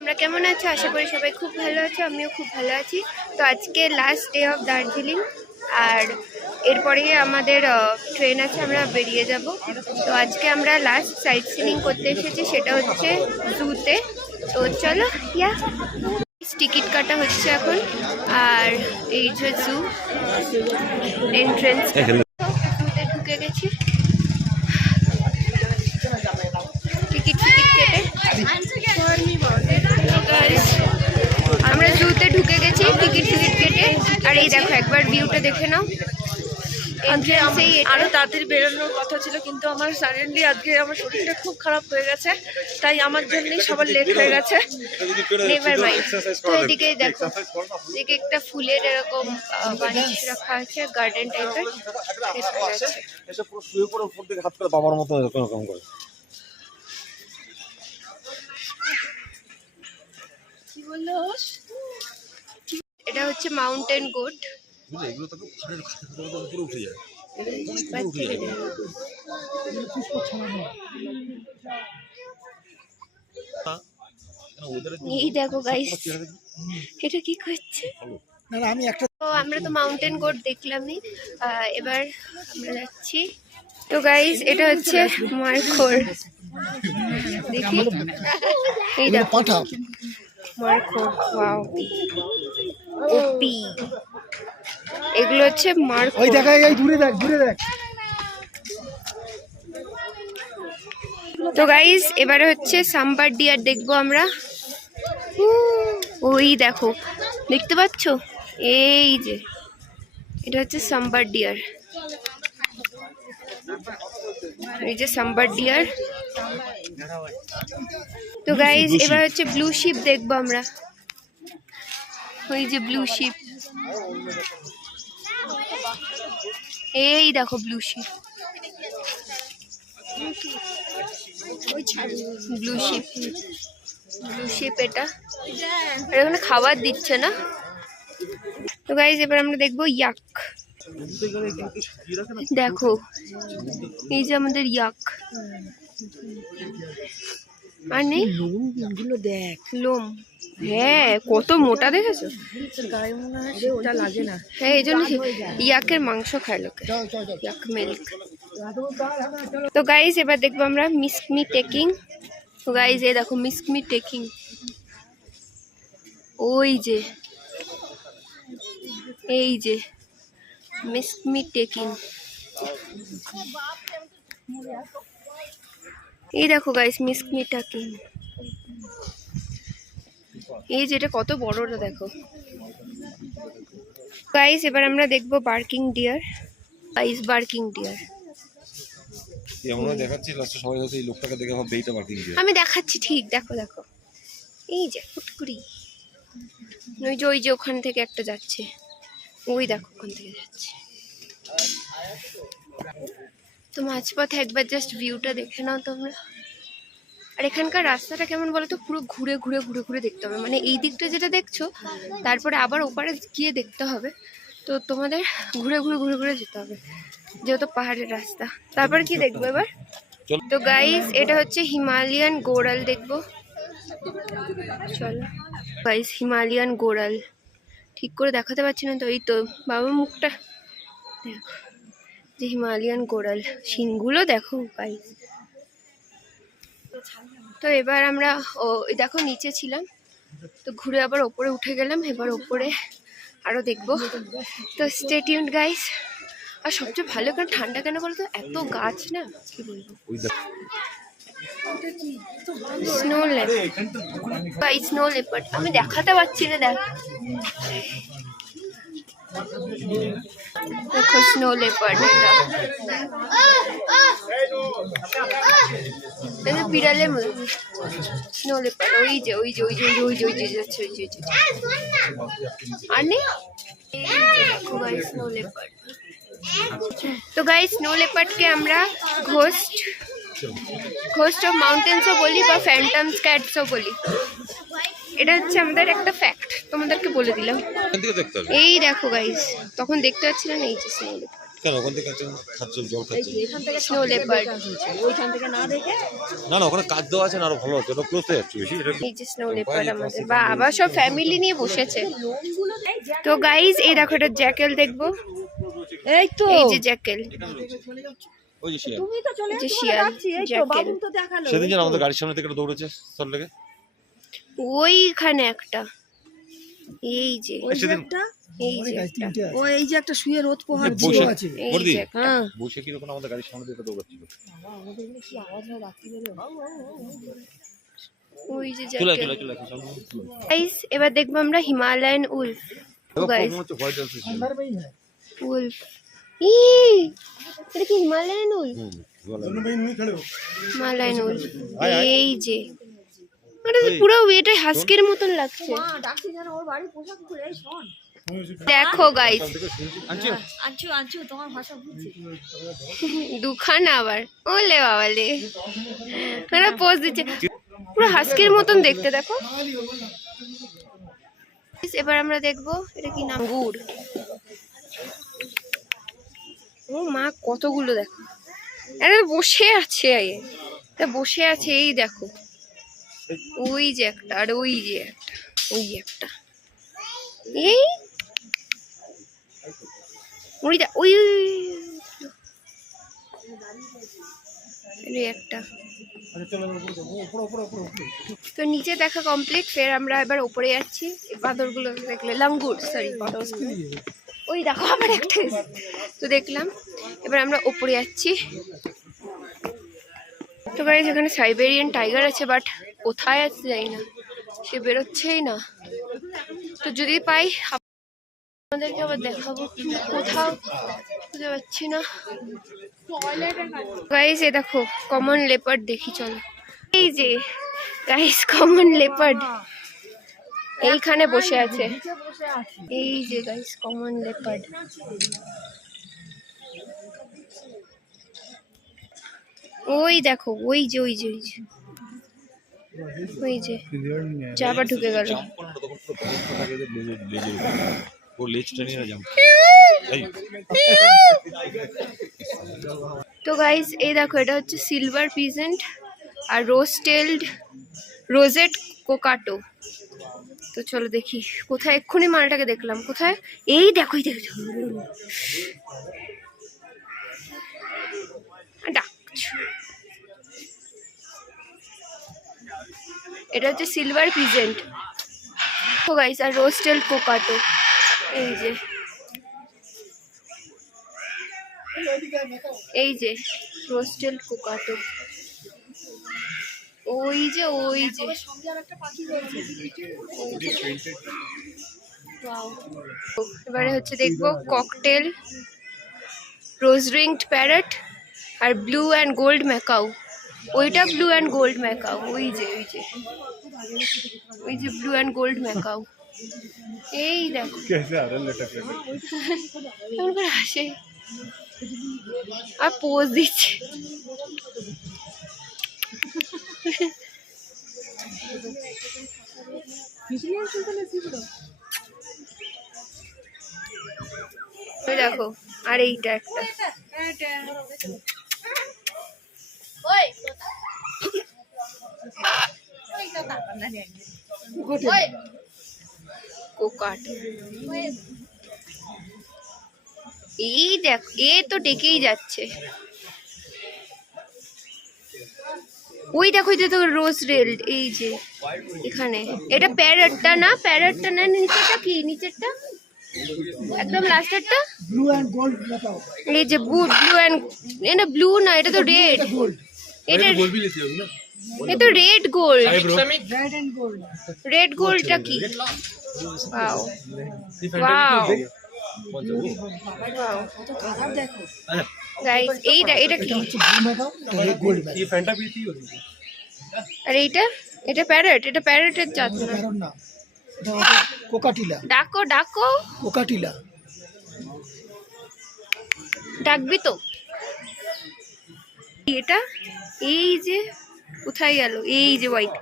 আমরা কেমন আছো? আশা করি সবাই খুব ভালো আছো, আমিও খুব ভালো আছি। তো আজকে লাস্ট ডে অফ দার্জিলিং, আর এরপরে আমাদের ট্রেন আছে, আমরা বেরিয়ে যাব। তো আজকে আমরা লাস্ট সাইট সিনিং করতে এসেছি, সেটা হচ্ছে জুতে। তো চলো, ইয়া টিকিট কাটা হচ্ছে এখন। আর এই যে জু এন্ট্রেন্স, জুতে ঢুকে গেছি টিকিট কেটে। আমরা জুতে ঢুকে গেছি টিকিট কেটে। আর এই দেখো, একবার ভিউটা দেখে নাও। আরো তাড়াতাড়ি বেরোনোর কথা ছিল, কিন্তু আমার সাডেনলি আজকে আমার শরীরটা খুব খারাপ হয়ে গেছে, তাই আমার জন্যই সবার লেট হয়ে গেছে। Never mind. তো এদিকে দেখো, এদিকে একটা ফুলের এরকম বানিয়ে রাখা আছে, গার্ডেন টাইপের। বাবার মতো এরকম করে। এটা হচ্ছে মাউন্টেন গোট। এগুলো তো পুরো উঠে যায়, এই দেখো গাইস, এটা কি করছে? তো আমরা তো মাউন্টেন গোট দেখলামই, এবার আমরা যাচ্ছি। তো গাইস, এটা হচ্ছে মারখোর। দেখি, এই দেখো মারখোর। ওয়াও, ওপি। এগুলো হচ্ছে মারখোর। ওই দেখা এই দূরে দেখ তো গাইস, এবারে হচ্ছে সাম্বার ডিয়ার দেখবো আমরা। ওই দেখো, দেখতে পাচ্ছ? এই যে এটা হচ্ছে সাম্বার ডিয়ার, এই যে সাম্বার ডিয়ার। তো গাইস, এবার হচ্ছে ব্লু শিপ দেখবো আমরা। ওই যে ব্লু শিপ, এই দেখো ব্লু শিপ, ব্লু শিপ এটা। আর এখানে খাবার দিচ্ছে না। তো গাইস, এবার আমরা দেখবো ইয়াক। দেখো, এই যে আমাদের ইয়াক। আর নেই দেখ লোম। হ্যাঁ, কত মোটা দেখেছো? গায়ে মনে হয় শীতটা লাগে না। হ্যাঁ, এই জন্য ইয়াকের মাংস খায় লোকে, ইয়াক মিল্ক। তো গাইস, এবার দেখবো আমরা মিস্কমি টেকিং। তো গাইস, এই দেখো মিস্কমি টেকিং। ওই যে, এই যে মিস্কমি টেকিং। এই দেখো গাইস, মিস্কমি টেকিং। এই যে এটা কত বড়টা দেখো গাইস। এবার আমরা দেখবো barking deer. Guys, barking deer আমরা দেখাচ্ছি লাস্টে সবাই হয়তো এই লোকটাকে দেখে আমার বেইটা বার্কিং দিয়ে। আমি দেখাচ্ছি, ঠিক দেখো দেখো, এই যে ফুটকুড়ি। ওই যে ওখান থেকে একটা যাচ্ছে, ওই দেখো ওখান থেকে যাচ্ছে। তো মাঝপথে একবার জাস্ট ভিউটা দেখে নাও তোমরা। আর এখানকার রাস্তাটা কেমন বলো তো, পুরো ঘুরে ঘুরে ঘুরে ঘুরে দেখতে হবে। মানে এই দিকটা যেটা দেখছো, তারপরে আবার ওপারে গিয়ে দেখতে হবে। তো তোমাদের ঘুরে ঘুরে ঘুরে ঘুরে যেতে হবে, যেহেতু পাহাড়ের রাস্তা। তারপর কি দেখবো এবার? তো গাইস, এটা হচ্ছে হিমালয়ান গোড়াল দেখবো। চলো গাইস, হিমালয়ান গোড়াল ঠিক করে দেখাতে পারছি না তো। এই তো বাবার মুখটা দেখো, যে হিমালয়ান গোড়াল, শিংগুলো দেখো গাইস। তো এবার আমরা দেখো নিচে ছিলাম, তো ঘুরে আবার ওপরে উঠে গেলাম। এবার ওপরে আরো দেখবো। তো স্টে টিউনড গাইস। আর সবচেয়ে ভালো কারণ ঠান্ডা কেন বলতো, এত গাছ না, কি বলবো। স্নো লেপার্ড, স্নো লেপার্ড আমি দেখাতে পারছি না। দেখো স্নো লেপার্ড, এটা বিড়ালের মতো। স্নো লেপার্ড, ওই যে ওই যে ওই যে ওই যে ওই যে যাচ্ছে, ওই যে আর নেই। Snow leopard. তো গাইস, স্নো লেপার্ডকে আমরা ঘোস্ট অফ মাউন্টেন্সও বলি বা ফ্যান্টম ক্যাটসও বলি। এটা হচ্ছে আমাদের একটা ফ্যাক্ট, তোমাদেরকে বলে দিলাম। এই দেখো গাইস, তখন দেখতে পাচ্ছিলাম, এই যে স্নো লেপার্ড। কেন ওখান থেকে খাচ্ছে জল খাচ্ছে? এখান থেকে Snow leopard. ওইখান থেকে না দেখে না না ওখানে কাজ দেওয়া আছে না, আরো ভালো হচ্ছে, ওটা ক্লোজতে যাচ্ছে বেশি। এটা এই যে স্নো লেপার্ড আমাদের, বা আবার সব ফ্যামিলি নিয়ে বসেছে। তো গাইজ এই দেখো, এটা জ্যাকেল দেখবো। এই তো এই যে জ্যাকেল, ওই যে শিয়াল। তুমি তো চলে যে এসো, শিয়াল, রাখছি, এই তো জ্যাকেল। বাবু তো দেখালো। সেদিন যেন আমাদের গাড়ির সামনে থেকে একটা দৌড়েছে সর লেগে। ওইখানে একটা, এই যে ওই যে সেদিন- একটা, এই যে একটা, ও এই যে একটা শুয়ে রোদ পোহার বসে আছে। এই বর্দি, যে একটা। হ্যাঁ বসে কিরকম আমাদের গাড়ির সামনে থেকে দৌড়াচ্ছিল। ওই যে চলে জ্যাকেল। চলে চলে গাইস এবার দেখবো আমরা হিমালয়ান উলফ। গাইস হোয়াইট এলসি। উলফ, ই এটা কি হিমালয়ান উলফ? হিমালয়ান উলফ, এই যে এটা তো পুরো এটা হাস্কির মতন লাগছে। ডাকছি যেন ওর বাড়ি পোশাক খুলে, এই শোন দেখো গাইস, আনছু আনছু তোমার ভাষা বুঝছি। দুখান আবার ওলে বাবালে, ওরা পোজ দিচ্ছে পুরো হাস্কির মতন দেখতে, দেখো। এবার আমরা দেখবো এটা কি নাম, গুড়। ও মা কতগুলো দেখো, এটা বসে আছে, এটা বসে আছে, এই দেখো ওই যে একটা, আর ওই যে একটা, ওই একটা, এই ওই ওই এই একটা। তো নিচে দেখা কমপ্লিট, ফের আমরা এবার উপরে যাচ্ছি। এই বাঁদরগুলো দেখলে, লাঙ্গুর, সরি বাঁদর, ওই দেখো আবার একটা তো দেখলাম। এবার আমরা উপরে যাচ্ছি। তো গাইস এখানে সাইবেরিয়ান টাইগার আছে, বাট কোথায় আছে জানি না, সে বেরোচ্ছেই না। তো যদি পাই আমাদেরকে আবার দেখাবো, কিন্তু কোথাও খুঁজে পাচ্ছি না। গাইস এ দেখো কমন লেপার্ড, দেখি চলো। এই যে গাইস কমন লেপার্ড এইখানে বসে আছে, এই যে গাইস কমন লেপার্ড। ওই দেখো, ওই যে ওই যে ওই যে ওই যে চাপা ঢুকে গেল। ও লেজটা নিয়ে জাম্প। তো গাইস এই দেখো, এটা হচ্ছে সিলভার পিজেন্ট আর রোজেট কোকাটো। তো চলো দেখি কোথায়, এক্ষুনি মালটাকে দেখলাম কোথায়, এই দেখো, এই দেখো ডাকছো। এটা হচ্ছে সিলভার পিজেন্ট। তো গাইস আর রোস্টেড কোকাটো, এই যে এই যে রোস্টেড কোকাটো, ওই যে ওই যে Wow. এবারে হচ্ছে দেখবো ককটেল, রোজ রিংড প্যারট আর ব্লু অ্যান্ড গোল্ড ম্যাকাউ। ওইটা ব্লু অ্যান্ড গোল্ড ম্যাকাউ, ওই যে ওই যে ওই যে ব্লু অ্যান্ড গোল্ড ম্যাকাউ। এই দেখো কেমন করে আসে আর পোজ দিচ্ছে। ওই দেখো, আর এইটা একটা, কোকাট। এই দেখ, এ তো ডেকেই যাচ্ছে। ওই দেখো, যে তো রোজ রেল, এই যে এখানে, এটা প্যারটটা না, প্যারটটা না, নিচেরটা কি, নিচেরটা একদম লাস্টেরটা ব্লু অ্যান্ড গোল্ড ম্যাকাও। এই যে ব্লু অ্যান্ড, এটা ব্লু না, এটা তো রেড, এটা এটা তো red gold. Red and gold. Red গোল্ডটা কি? ওয়াও ওয়াও ওয়াও কালার দেখো। গাইস, এইটা এটা কি? হচ্ছে ব্লু ম্যাকাও, এটা রেড গোল্ড ম্যাকাও। আর এইটা, এটা প্যারট, এটা প্যারটের জাত এটা না। প্যারট না, এটা হচ্ছে কোকাটিলা। ডাকো ডাকো, কোকাটিলা। ডাকবি তো। এটা এই যে কোথায় গেল, এই যে হোয়াইট,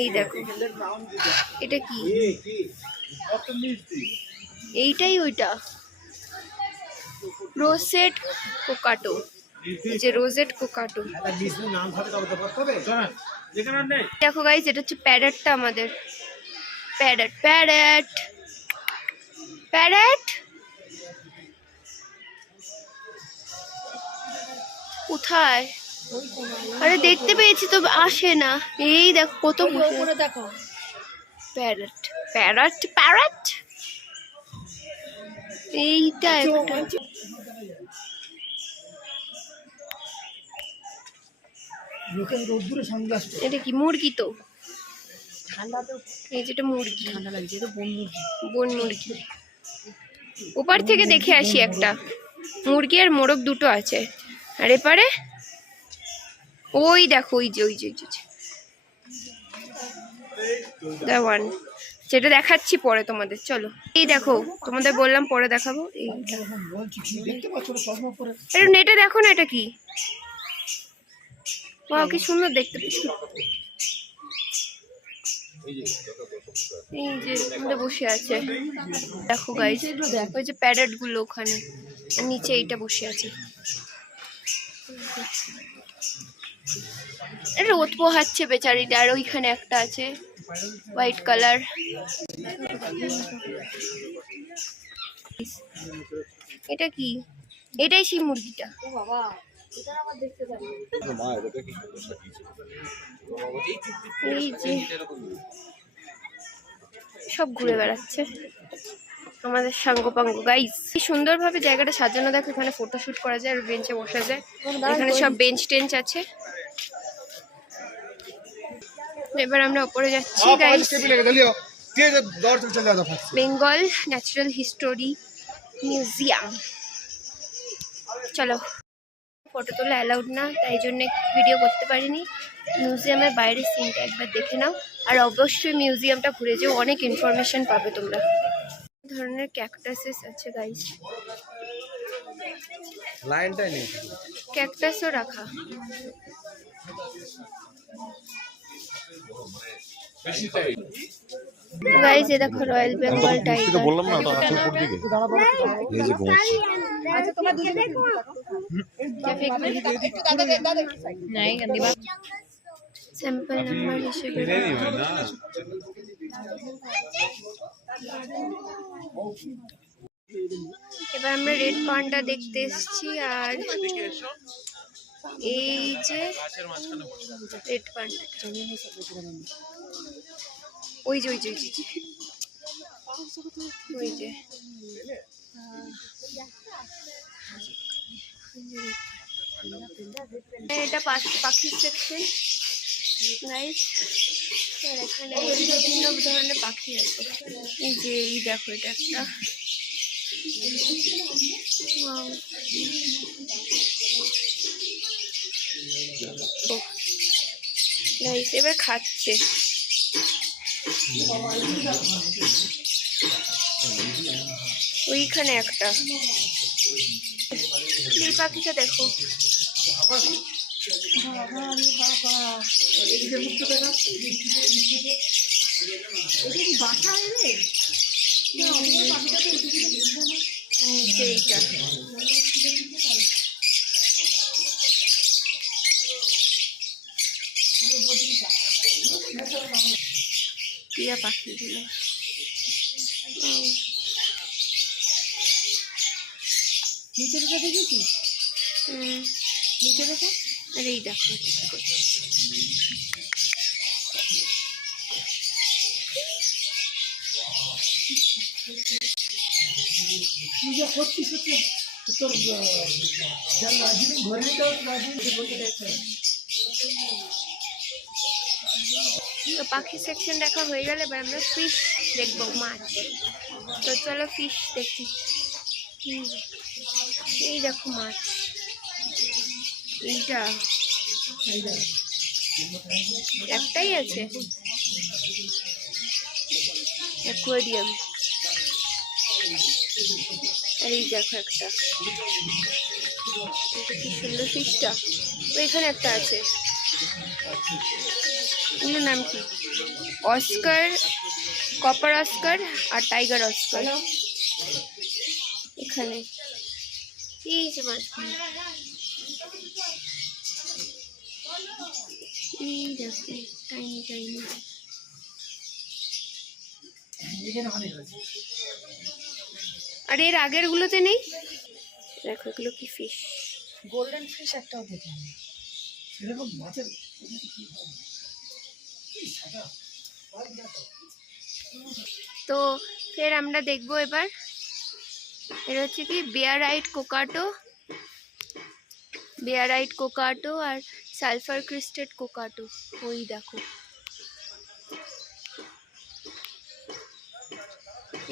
এই দেখো, এটা কি? এইটাই ওইটা, রোসেট কোকাটো, যে রোজেট কোকাটো। দেখো গাইস, এটা হচ্ছে প্যারেটটা আমাদের, প্যারেট প্যারেট প্যারেট। কোথায়? আরে দেখতে পেয়েছি তো, আসে না। এই দেখো কত বড়, দেখো প্যারেট প্যারেট প্যারেট। এইটা একটা, লোকের রোদ্দুরে সানগ্লাস। এটা কি? মুরগি তো, এই যেটা মুরগি, বন মুরগি। ওপার থেকে দেখে আসি, একটা মুরগি আর মোরগ দুটো আছে। আর এপারে ওই দেখো, ওই যে ওয়ান, যেটা দেখাচ্ছি পরে তোমাদের। চলো, এই দেখো, তোমাদের বললাম পরে দেখাবো। দেখতে পাচ্ছ চশমা পরে? এটা নেটে দেখো না, এটা কি? বাহ, কি সুন্দর দেখতে পেয়েছি। এই যে আমাদের বসে আছে, দেখো গাইস, ওই যে প্যারেট গুলো ওখানে, আর নিচে এইটা বসে আছে। রোদ পোহাচ্ছে বেচারিটা। আর ওইখানে একটা আছে হোয়াইট কালার। এটা কি? এটাই সেই মুরগিটা। এই যে সব ঘুরে বেড়াচ্ছে আমাদের সাঙ্গপাঙ্গ গাইস। কি সুন্দরভাবে জায়গাটা সাজানো, দেখো এখানে ফটোশুট করা যায় আর বেঞ্চে বসা যায়। এখানে সব বেঞ্চ টেঞ্চ আছে। এবার আমরা উপরে যাচ্ছি guys. Bengal natural history museum. চলো, ফটো তোলা অ্যালাউড না, তাই জন্য ভিডিও করতে পারিনি। মিউজিয়ামের বাইরের সিনটা একবার দেখে নাও, আর অবশ্যই মিউজিয়ামটা ঘুরে যেও, অনেক ইনফরমেশন পাবে তোমরা। ধরনের ক্যাকটাসেস আছে গাইস, লাইনটাই নেই, ক্যাকটাসও রাখা। গাইস এ দেখো রয়্যাল বেঙ্গল টাইগার। বললাম না ওটা আছে উপর দিকে, এই যে গোছ। স্যাম্পল নাম্বার হিসেবে এবার আমরা রেড পান্ডা দেখতে এসেছি। আর এই যে রেড পান্ডা, ওই যে এটা পাখির সেকশন গাইস। আর এখানে বিভিন্ন ধরনের পাখি আছে। এই যে এই দেখো, এটা একটা, ওয়াও, গাইস এবার খাচ্ছে। ওইখানে একটা, এই পাখিটা দেখো, নিচে এইটা। টিয়া পাখিগুলো, নিচে দেখা দেখেছি, নিচে দেখা। আর এই দেখো তো পাখি সেকশন দেখা হয়ে গেলে এবার আমরা ফিশ দেখবো, মাছ। তো চলো ফিশ দেখি। এই দেখো মাছ, এইটা একটাই আছে, অ্যাকোয়ারিয়াম। আর এই দেখো একটা, কি সুন্দর ফিশটা। ওইখানে একটা আছে, এগুলোর নাম কি? অস্কার, কপার অস্কার আর টাইগার অস্কার। এখানে এই যে মাছগুলো, এই দেখো টাইনি টাইনি। এখানে অনেক আছে। আর এর আগের গুলোতে নেই। দেখো এগুলো কি ফিশ। গোল্ডেন ফিশ একটাও দেখি এরকম মাছের তো ফের আমরা দেখবো এবার, এটা হচ্ছে কি বেয়ারাইট কোকাটো, বেয়ারাইট কোকাটো আর সালফার ক্রিস্টেড কোকাটো। ওই দেখো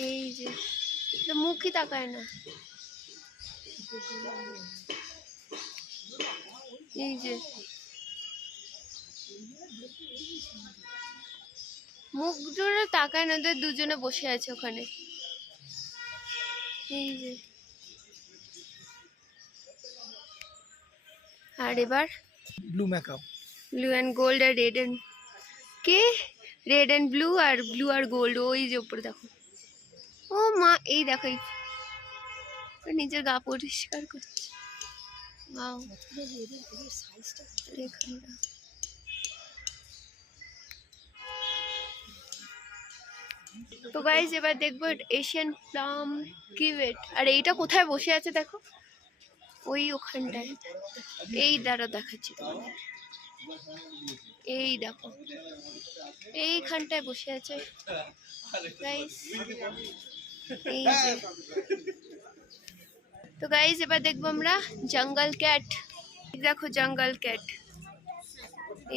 এই যে, এটা মুখই তাকায় না। এই যে মুখ জোরে তাকায় না, ওদের দুজনে বসে আছে ওখানে। এই যে, আর এবার blue macaw, blue and gold আর রেড অ্যান্ড কে রেড অ্যান্ড ব্লু আর গোল্ড। ওই যে উপরে দেখো, ও মা এই দেখো নিজের গা পরিষ্কার করছে। ওয়াও, এখানটা তো গাইস এবার দেখবো এশিয়ান প্লাম কিউয়েট। আর এইটা কোথায় বসে আছে দেখো, ওই ওখানটায়। এই দ্বারা দেখাচ্ছি তোমাদের, এই দেখো এইখানটায় বসে আছে গাইস, এই যে। তো গাইস এবার দেখবো আমরা জঙ্গল ক্যাট। দেখো জঙ্গল ক্যাট,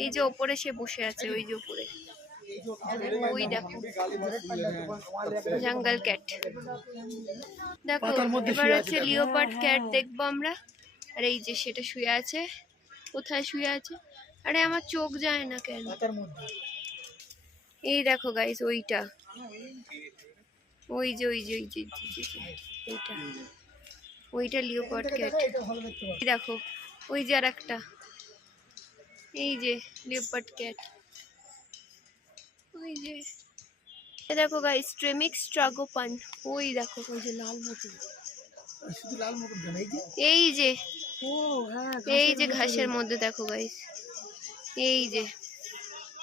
এই যে ওপরে সে বসে আছে, ওই যে উপরে, ওই দেখো জঙ্গল ক্যাট। দেখো এবার হচ্ছে লিওপার্ড ক্যাট দেখবো আমরা। আর এই যে সেটা শুয়ে আছে, কোথায় শুয়ে আছে? আরে আমার চোখ যায় না কেন? এই দেখো গাইস ওইটা, ওই যে এইটা, ওইটা লিওপার্ড ক্যাট। দেখো ওই যে আর একটা, এই যে লিওপার্ড ক্যাট, ওই যে। দেখো গাইস ট্রেমিক্স ট্রাগোপান, ওই দেখো ওই যে লাল মতো, শুধু লাল মতো কেন? এই যে এই যে, ও হ্যাঁ এই যে ঘাসের মধ্যে দেখো গাইস, এই যে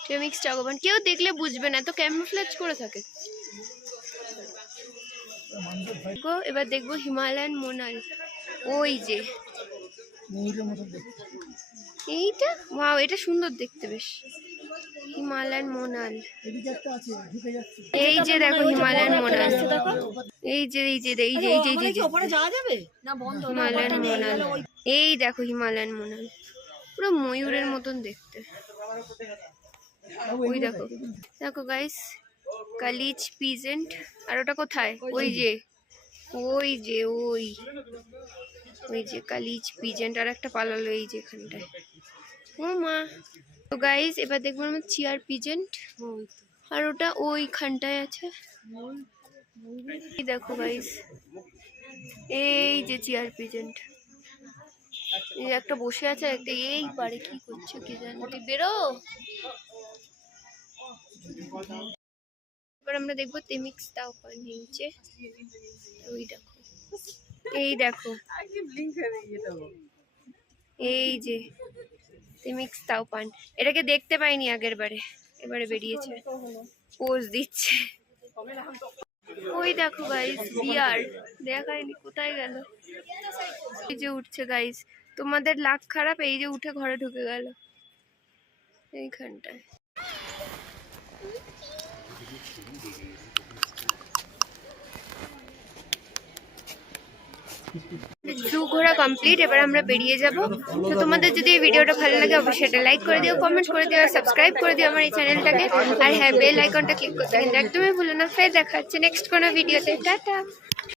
ট্রেমিক্স ট্রাগোপান। কেউ দেখলে বুঝবে না, তো ক্যামোফ্লেজ করে থাকে। দেখো এবার দেখবো হিমালয়ান মোনাল, ওই যে ময়ূরের মতো দেখতে। এইটা, ওয়াও এটা সুন্দর দেখতে বেশ, হিমালয়ান মোনাল। এদিকে একটা আছে, ঢুকে যাচ্ছে। এই যে দেখো হিমালয়ান মোনাল, এই যে ওপরে যাওয়া যাবে না? বন্ধ হিমালয়ান মোনাল, এই দেখো হিমালয়ান মোনাল, পুরো ময়ূরের মতন দেখতে। ওই দেখো, দেখো গাইস কালিজ পিজেন্ট। আর ওটা কোথায়? ওই যে ওই যে ওই যে কালিজ পিজেন্ট। আর একটা পালালো এই যে এখানটায়, ও মা। তো গাইস এবার দেখবো আমরা চিয়ার পিজেন্ট, আর ওটা ওইখানটায় আছে। এই দেখো গাইস, এই যে চিয়ার পিজেন্ট, এই একটা বসে আছে, একটা এই পারে কি করছে কি জানি। তুই বেরো। এবার আমরা দেখবো তেমিক্স তাওপান, নিচে ওই দেখো, এই দেখো এই যে তেমিক্স তাওপান। এটাকে দেখতে পাইনি আগের বারে, এবারে বেরিয়েছে, পোজ দিচ্ছে। ওই দেখো গাইস বিয়ার, দেখায়নি কোথায় গেল। এই যে উঠছে গাইস, তোমাদের লাক খারাপ, এই যে উঠে ঘরে ঢুকে গেল এইখানটায়। জু ঘোরা কমপ্লিট, এবার আমরা বেরিয়ে যাব। তো তোমাদের যদি এই ভিডিওটা ভালো লাগে অবশ্যই এটা লাইক করে দিও, কমেন্ট করে দিও, আর সাবস্ক্রাইব করে দিও আমার এই চ্যানেলটাকে। আর হ্যাঁ, বেল আইকনটা ক্লিক করতে কিন্তু একদমই ভুলো না। ফের দেখা হচ্ছে নেক্সট কোনো ভিডিওতে। টাটা।